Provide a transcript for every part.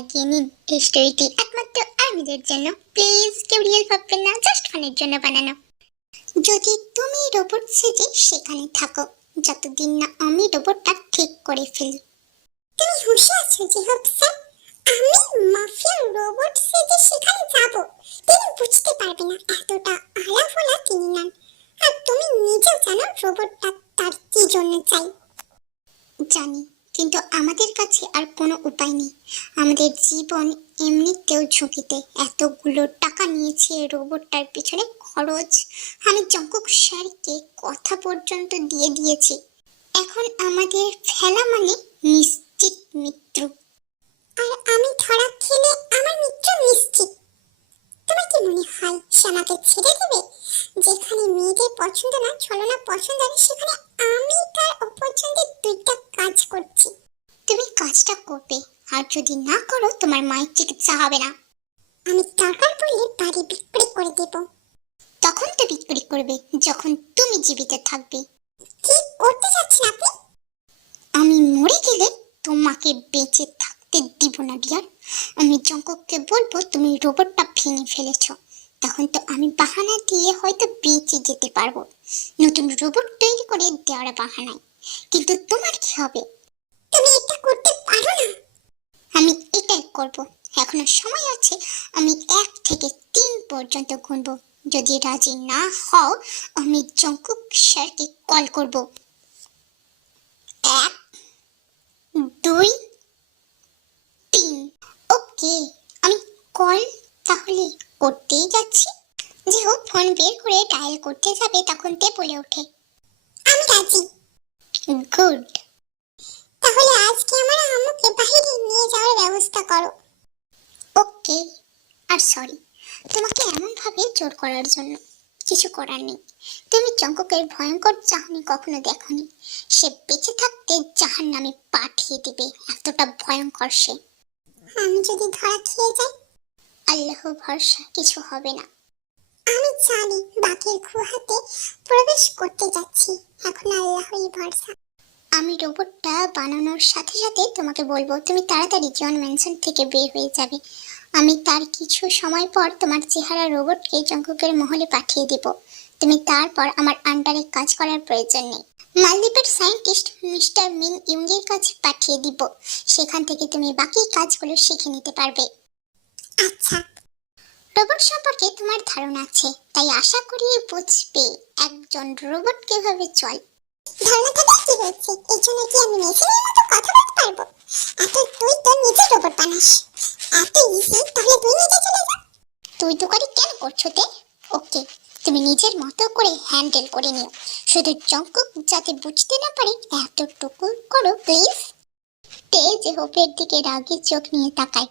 লাগিয়ে নিন। এই স্টোরিটি একমাত্র আর্মিদের জন্য। প্লিজ কেউ রিয়েল ভাববেন না, জাস্ট ফানের জন্য বানানো। যদি তুমি রোবট সেজে সেখানে থাকো, যতদিন না আমি রোবটটা ঠিক করে ফেলি। তুমি হুঁশে আছো জিহাব স্যার? আমি মাফিয়া রোবট সেজে সেখানে যাব, তিনি বুঝতে পারবে না এতটা আলাফোলা তিনি নন। আর তুমি নিজেও জানো রোবটটা তার কি জন্য চাই। জানি, কিন্তু আমাদের কাছে আর কোনো উপায় নেই। আমাদের জীবন এমনিতেও ঝুঁকিতে। এতগুলো টাকা নিয়েছি রোবটটার পিছনে খরচ। আমি জঙ্কুক স্যারকে কথা পর্যন্ত দিয়ে দিয়েছি। এখন আমাদের ফেলা মানে নিশ্চিত মৃত্যু। আর আমি ধরা খেলে আমার মৃত্যু নিশ্চিত। তোমার কি মনে হয় সে আমাকে ছেড়ে দেবে? যেখানে মেয়েদের পছন্দ না, ছলনা পছন্দ, সেখানে আমি তার অপছন্দের দুইটা কাজ করছি। তুমি কাজটা করবে, আর যদি না করো তোমার মায়ের চিকিৎসা হবে না। আমি দরকার পড়লে বাড়ি বিক্রি করে দেব। তখন তো বিক্রি করবে যখন তুমি জীবিত থাকবে। কি করতে চাচ্ছেন আপনি? আমি মরে গেলে তোমাকে বেঁচে থাকতে দিব না ডিয়ার। আমি জঙ্কুককে বলবো তুমি রোবটটা ভেঙে ফেলেছো। তখন তো আমি বাহানা দিয়ে হয়তো বেঁচে যেতে পারবো, নতুন রোবট তৈরি করে দেওয়ার বাহানায়। কিন্তু তোমার কি হবে? তুমি এটা করতে পারো না। আমি এটাই করব। এখনো সময় আছে। আমি 1 থেকে 3 পর্যন্ত গুনবো। যদি রাজি না হও আমি জঙ্কুক স্যারকে কল করব। 1, 2, 3। ওকে, আমি কল তাহলে করতেই যাচ্ছি। জিহু ফোন বের করে ডায়াল করতে যাবে তখন তে বলে ওঠে, আমি রাজি। গুড। তাহলে আজকে আমার আম্মুকে বাইরে নিয়ে যাওয়ার ব্যবস্থা করো। ওকে। আর সরি তোমাকে এমন ভাবে জোর করার জন্য। কিছু করার নেই। তুমি জঙ্কুকের ভয়ঙ্কর চাহনি কখনো দেখোনি। সে বেঁচে থাকতে জাহান্নামে পাঠিয়ে দিবে, এতটা ভয়ঙ্কর সে। আমি যদি ধরা খেয়ে যাই? আল্লাহ ভরসা, কিছু হবে না। আমি জানি বাঘের গুহাতে প্রবেশ করতে যাচ্ছি, এখন আল্লাহই ভরসা। আমি রোবটটা বানানোর সাথে সাথে তোমাকে বলবো তুমি তাড়াতাড়ি জন ম্যানসন থেকে বের হয়ে যাবে। আমি তার কিছু সময় পর তোমার চেহারা রোবটকে জঙ্কুকের মহলে পাঠিয়ে দেব। তুমি তারপর আমার আন্ডারে কাজ করার প্রয়োজন নেই। মালদ্বীপের সায়েন্টিস্ট মিস্টার মিন ইউংয়ের কাছে পাঠিয়ে দিব। সেখান থেকে তুমি বাকি কাজগুলো শিখে নিতে পারবে। আচ্ছা। রোবট সম্পর্কে তোমার ধারণা আছে, তাই আশা করি বুঝবে একজন রোবট কিভাবে চলে। ধারণা থেকে কি হচ্ছে? এই জন্য কি আমি মেশিনের মতো কথা বলতে পারবো? এত তুই তো নিজে রোবট বানাস, এত ইজি, তাহলে তুই নিজে চলে যা। তুই তো করে কেন করছো তে? ওকে, তুমি নিজের মতো করে হ্যান্ডেল করে নিও। শুধু জঙ্কুক যাতে বুঝতে না পারে এতটুকু করো প্লিজ। তে যে হোপের দিকে রাগী চোখ নিয়ে তাকায়,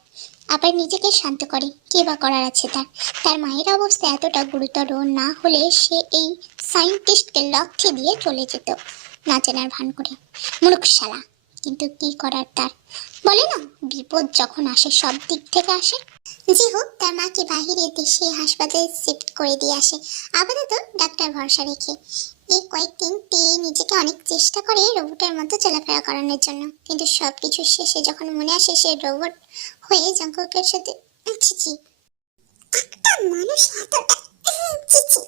আবার নিজেকে শান্ত করে। কি বা করার আছে তার? তার মায়ের অবস্থা এতটা গুরুতর না হলে সে এই সায়েন্টিস্টকে লাথি দিয়ে চলে যেত না জানার ভান করে। মূর্খ শালা। কিন্তু কি করার তার? বলে না, বিপদ যখন আসে সব দিক থেকে আসে। জি হোক, তার মাকে বাহিরে দেশে হাসপাতালে শিফট করে দিয়ে আসে, আপাতত ডাক্তার ভরসা রেখে। এই কয়েকদিন তে নিজেকে অনেক চেষ্টা করে রোবটের মতো চলাফেরা করানোর জন্য, কিন্তু সবকিছু শেষে যখন মনে আসে সে রোবট হয়ে জঙ্কুকের সাথে ছিছি। একটা মানুষ এতটা ছিছি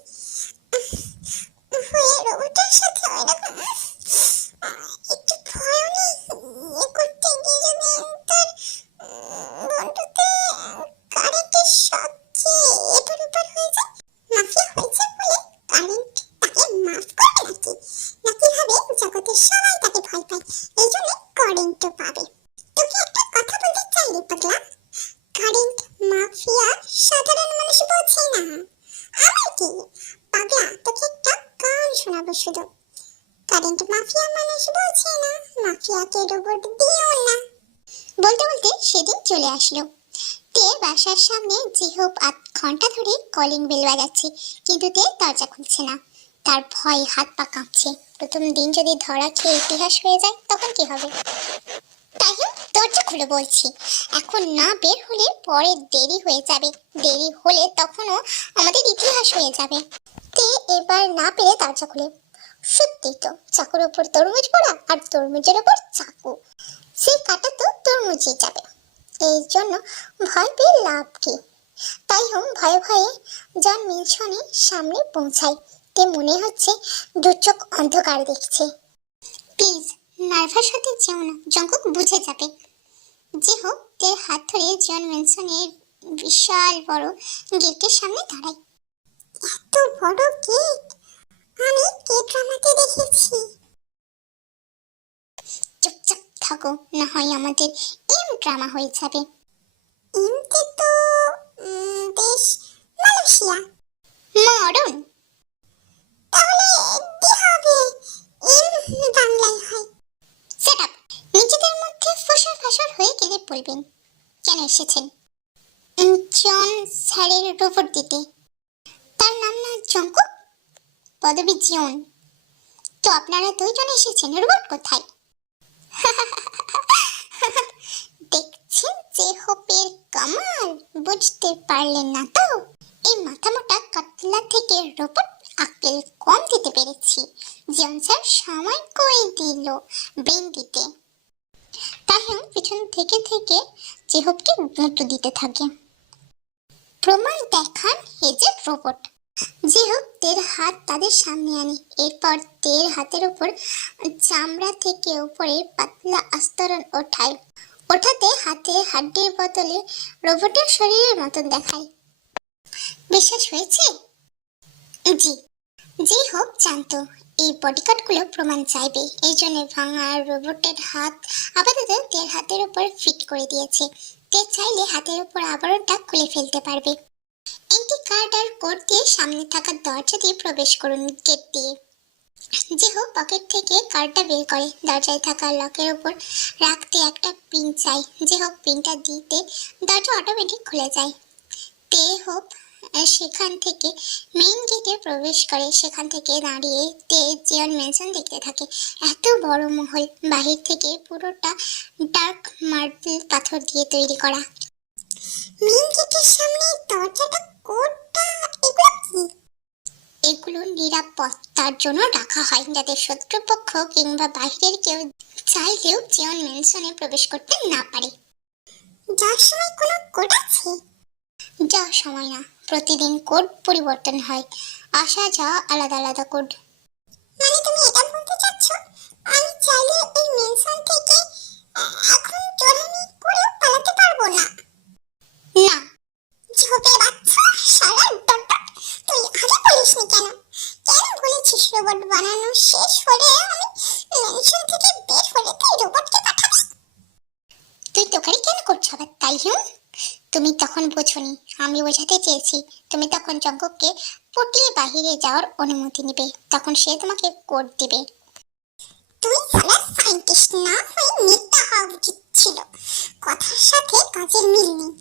হয়ে রোবটের সাথে এরকম একটু ভয় নেই করতে গিয়ে যদি তার বন্ধুতে কারেন্টের শখে এপার ওপার হয়ে যায়। মাফিয়া হয়েছে বলে কারেন্ট তাকে মাফ করবে নাকি? নাকি ভাবে জগতের সবাই তাকে ভয় পায়, এই জন্য কারেন্টও পাবে। তোকে একটা কথা বলতে চাই রে পাগলা, কারেন্ট মাফিয়া সাধারণ মানুষ বোঝে না। আমার কি পাগলা, তোকে একটা গান শোনাবো শুধু। কারেন্ট মাফিয়া মানুষ বোঝে না, মাফিয়াকে রোবট দিও না। বলতে বলতে সেদিন চলে আসলো। তে বাসার সামনে জিহোপ 8 ঘন্টা ধরে কলিং বেল বাজাচ্ছে, কিন্তু তে দরজা খুলছে না। তার ভয় হাত পা কাঁপছে। প্রথম দিন যদি ধরা খেয়ে ইতিহাস হয়ে যায় তখন কি হবে? তাই হোক, দরজা খুলে বলছি। এখন না বের হলে পরে দেরি হয়ে যাবে। দেরি হলে তখনও আমাদের ইতিহাস হয়ে যাবে। তে এবার না পেরে দরজা খুলে। সত্যি তো, চাকুর ওপর তরমুজ পড়া আর তরমুজের ওপর চাকু, সেই কাটা তো তরমুজে যাবে। এই জন্য ভয় পেয়ে লাভ কি। তাই হোম ভয়ে ভয়ে জন মিনসনের সামনে পৌঁছায়। তে মনে হচ্ছে দু চোখ অন্ধকার দেখছে। প্লিজ নার্ভাস হতে যেও না, জঙ্কুক বুঝে যাবে। যে হোক তের হাত ধরে জন মিনসনের বিশাল বড় গেটের সামনে দাঁড়ায়। এত বড় গেট আমি কে ড্রামাতে দেখেছি। চুপচাপ থাকো, না হয় আমাদের ড্রামা হয়ে যাবে। ইমতে তো দেশ মালয়েশিয়া। মরণ। তাহলে কি হবে? বাংলায় হয়। Set up. নিজেদের মধ্যে ফসর ফসর হয়ে গেলে বলবেন কেন এসেছেন। জন স্যারের রোবট দিতে। তার নাম না জঙ্কুক, পদবী জিওন। তো আপনারা দুইজন এসেছেন, রোবট কোথায়? দেখছেন যে হোপের কামাল, বুঝতে পারলেন না তো? এই মাথামোটা কাতলা থেকে রোবট আক্কেল কম দিতে পেরেছি। জিওন স্যার সময় করে দিল ব্রেন দিতে। তাহিম পিছন থেকে থেকে জেহবকে গুঁতো দিতে থাকে। প্রমাণ দেখান হেজের রোবট। জেহব তের হাত তাদের সামনে আনে। এরপর তের হাতের উপর চামড়া থেকে উপরে পাতলা আস্তরণ ওঠায়। ওঠাতে হাতে হাড্ডির বদলে রোবটের শরীরের মতন দেখায়। বিশ্বাস হয়েছে? জি। যে হোক জানতো এই বডিগার্ডগুলো প্রমাণ চাইবে, এই জন্য ভাঙা রোবটের হাত আপাতত তের হাতের উপর ফিট করে দিয়েছে। তে চাইলে হাতের উপর আবারটা খুলে ফেলতে পারবে। এন্টি কার্ড আর কোড দিয়ে সামনে থাকা দরজা দিয়ে প্রবেশ করুন গেট দিয়ে। যে হোক পকেট থেকে কার্ডটা বের করে দরজায় থাকা লকের উপর রাখতে একটা পিন চাই। যে হোক পিনটা দিতে দরজা অটোমেটিক খুলে যায়। তে হোক সেখান থেকে মেইন গেটে প্রবেশ করে। সেখান থেকে দাঁড়িয়ে তে জিওন ম্যানশন দেখতে থাকে। এত বড় মহল, বাহির থেকে পুরোটা ডার্ক মার্বেল পাথর দিয়ে তৈরি করা। মেইন গেটের সামনে দরজাটা কোডটা এগুলো কি? এগুলো নিরাপত্তার জন্য রাখা হয়, যাতে শত্রুপক্ষ কিংবা বাহিরের কেউ চাইলেও জিওন ম্যানশনে প্রবেশ করতে না পারে। যার সময় কোনো কোড আছে? যা সময় না, প্রতিদিন কোড পরিবর্তন হয়, আসা যাওয়া আলাদা আলাদা কোড। মানে তুমি এটা বলতে চাচ্ছ আমি চাইলে এই মেনশন থেকে এখন চোরামি করে পালাতে পারবো না? না। ঝোপে বাচ্চা সারা ডট। তুই আগে বলিসনি কেন? কেন বলেছিস রোবট বানানো শেষ হলে আমি মেনশন থেকে বের হলে তুই রোবটকে পাঠাবি? তুই তোকারি কেন করছ আবার? তাই তুমি তখন বোঝনি, আমি বোঝাতে চেয়েছি। তুমি তখন জঙ্কুককে পটিয়ে বাহিরে যাওয়ার অনুমতি নেবে, তখন সে তোমাকে কোড দিবে। তুই সালা সায়েন্টিস্ট না হয়ে নেতা হওয়া উচিত ছিল। কথার সাথে কাজের মিল নেই।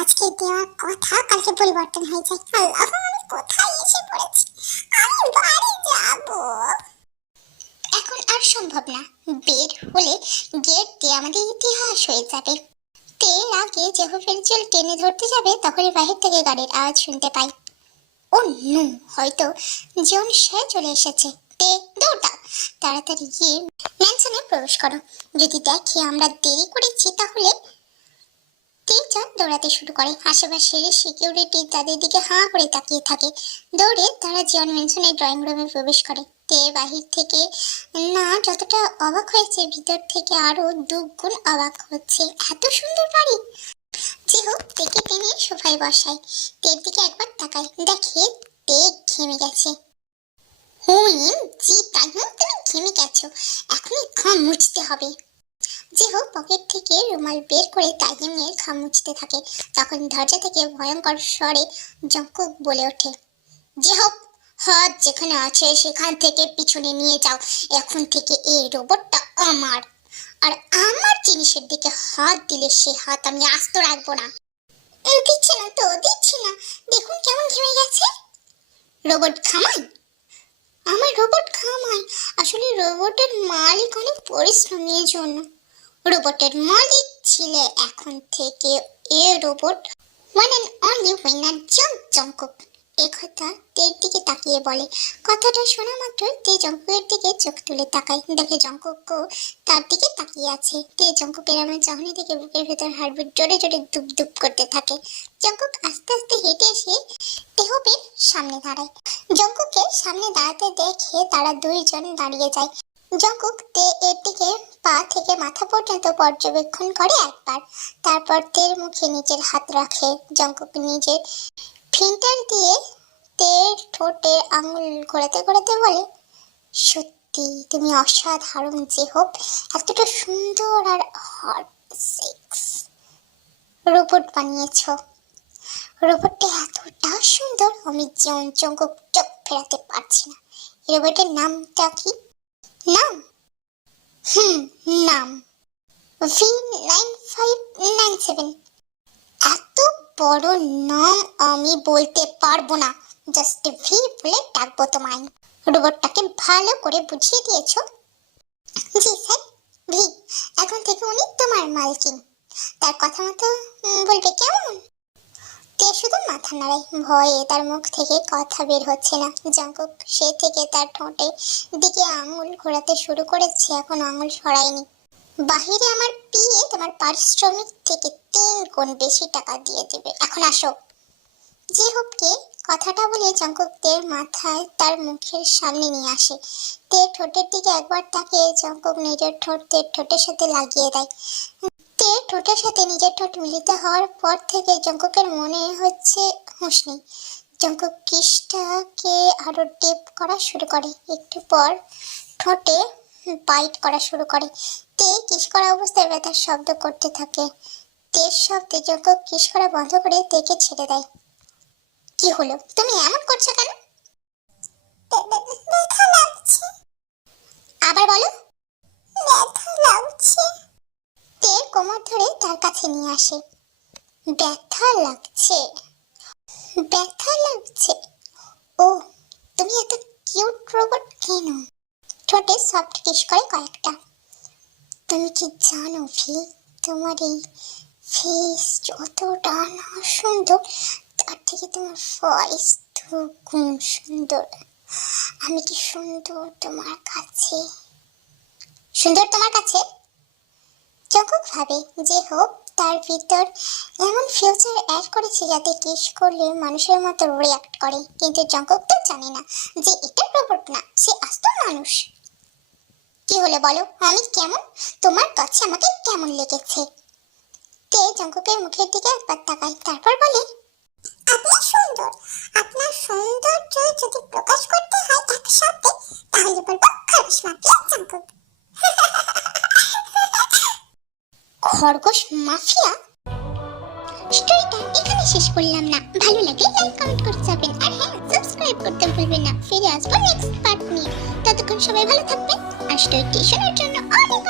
আজকে দেওয়া কথা কালকে পরিবর্তন হয়ে যায়। আল্লাহ, আমি কোথায় এসে পড়েছি? আমি বাড়ি যাব। এখন আর সম্ভব না। বের হলে গেট দিয়ে আমাদের ইতিহাস হয়ে যাবে। তের আগে জেহফের চুল টেনে ধরতে যাবে, তখনই বাহির থেকে গাড়ির আওয়াজ শুনতে পাই। ও নো, হয়তো জন সে চলে এসেছে। তে দৌড়া, তাড়াতাড়ি গিয়ে ম্যানশনে প্রবেশ করো। যদি দেখি আমরা দেরি করেছি তাহলে। তে জন দৌড়াতে শুরু করে। আশেপাশের সিকিউরিটি তাদের দিকে হাঁ করে তাকিয়ে থাকে। দৌড়ে তারা জন ম্যানশনের ড্রয়িং রুমে প্রবেশ করে। তে বাহির থেকে না যতটা অবাক হয়েছে, ভিতর থেকে আরো দুগুণ অবাক হচ্ছে। এত সুন্দর বাড়ি। যে হোক তেকে টেনে সোফায় বসায়। তের দিকে একবার তাকায়, দেখে তে ঘেমে গেছে। হুইম জি তাই হোক, তুমি ঘেমে গেছো, এখনই ঘাম মুছতে হবে। যে হোক পকেট থেকে রুমাল বের করে তাহিমের ঘাম মুছতে থাকে। তখন দরজা থেকে ভয়ঙ্কর স্বরে জঙ্কুক বলে ওঠে, যে হোক হাত যেখানে আছে সেখান থেকে পিছনে নিয়ে যাও। এখন থেকে এই রোবটটা আমার, আর আমার জিনিসের দিকে হাত দিলে সে হাত আমি আস্ত রাখবো না। দিচ্ছি না তো, দিচ্ছি না, দেখুন কেমন ঘেমে গেছে। রোবট ঘামাই? আমার রোবট ঘামায়? আসলে রোবটের মালিক অনেক পরিশ্রমের জন্য। রোবটের মালিক ছিলে এখন থেকে এ robot one and only winner Jungkook. একথা তের দিকে তাকিয়ে বলে। কথাটা শোনা মাত্র তে জঙ্কুকের দিকে চোখ তুলে তাকায়, দেখে জঙ্কুকও তার দিকে তাকিয়ে আছে। তে জঙ্কুকের এমন চাহনি দেখে বুকের ভেতর হার্টবিট জোরে জোরে দুপ দুপ করতে থাকে। জঙ্কুক আস্তে আস্তে হেঁটে এসে তেহবের সামনে দাঁড়ায়। জঙ্কুককে সামনে দাঁড়াতে দেখে তারা দুইজন দাঁড়িয়ে যায়। জঙ্কুক তে এর দিকে পা থেকে মাথা পর্যন্ত পর্যবেক্ষণ করে একবার, তারপর তের মুখে নিজের হাত রাখে। জঙ্কুক নিজের ফিঙ্গার দিয়ে তের ঠোঁটে আঙুল ঘোরাতে ঘোরাতে বলে, সত্যি তুমি অসাধারণ জেহব, এতটা সুন্দর আর হট সেক্স রোবট বানিয়েছো। রোবটটা এতটা সুন্দর আমি জঙ্কুক চোখ ফেরাতে পারছি না। রোবটের নামটা কি? নাম নাম V9597। এত বড় নাম আমি বলতে পারবো না, জাস্ট ভি বলে ডাকবো তোমায়। রোবটটাকে ভালো করে বুঝিয়ে দিয়েছো? জি স্যার, ভি। এখন থেকে উনি তোমার মালকিন, তার কথা মতো বলবে কেমন? তে শুধু মাথা নাড়ায়, ভয়ে তার মুখ থেকে কথা বের হচ্ছে না। জঙ্কুক সে থেকে তার ঠোঁটে দিকে আঙুল ঘোরাতে শুরু করেছে, এখন আঙুল সরায়নি। বাহিরে আমার পিয়ে তোমার পারিশ্রমিক থেকে 3 গুণ বেশি টাকা দিয়ে দেবে, এখন আসো। জেহবকে কথাটা বলে জঙ্কুক তের মাথায় তার মুখের সামনে নিয়ে আসে। তের ঠোঁটের দিকে একবার তাকিয়ে জঙ্কুক নিজের ঠোঁট তের ঠোঁটের সাথে লাগিয়ে দেয়। তের ঠোঁটের সাথে নিজের ঠোঁট মিলিত হওয়ার পর থেকে জঙ্কুকের মনে হচ্ছে হুঁশ নেই। জঙ্কুক কিসটাকে আরো ডিপ করা শুরু করে, একটু পর ঠোঁটে বাইট করা শুরু করে। তে কিস করা অবস্থায় ব্যথার শব্দ করতে থাকে। তের শব্দে জঙ্কুক কিস করা বন্ধ করে তেকে ছেড়ে দেয়। কি হলো, তুমি এমন করছো কেন? ব্যথা লাগছে। আবার বলো। ব্যথা লাগছে। তের কোমর ধরে তার কাছে নিয়ে আসে। ব্যথা লাগছে? ব্যথা লাগছে? ও, তুমি এত কিউট রোবট কেন? ঠোঁটে সফট কিস করে কয়েকটা। তুমি কি জানো ভি, তোমার এই ফেস যতটা না সুন্দর, তার থেকে তোমার ভয়েস 2 গুণ সুন্দর। আমি কি সুন্দর তোমার কাছে? সুন্দর তোমার কাছে? জঙ্কুক ভাবে যে হোক তার ভিতর এমন ফিউচার অ্যাড করেছে যাতে কিস করলে মানুষের মতো রিঅ্যাক্ট করে, কিন্তু জঙ্কুক তো জানে না যে এটা রোবট না, সে আস্ত মানুষ। কি হলো বলো, আমি কেমন? তোমার কাছে আমাকে কেমন লেগেছে? তে জঙ্কুকের মুখের দিকে একবার তাকায়, তারপর বলে, আপনি সুন্দর। আপনার সৌন্দর্য যদি প্রকাশ করতে হয় একসাথে, তাহলে বলবো খরগোশ মাফিয়া জঙ্কুক। খরগোশ মাফিয়া? স্টোরিটা এখানে শেষ করলাম না। ভালো লাগলে লাইক কমেন্ট করে যাবেন, আর হ্যাঁ, সাবস্ক্রাইব করতে ভুলবেন না। ফিরে আসবো নেক্সট পার্ট নিয়ে। ততক্ষণ সবাই ভালো থাকবেন, আর স্টোরিটি শোনার জন্য অনেক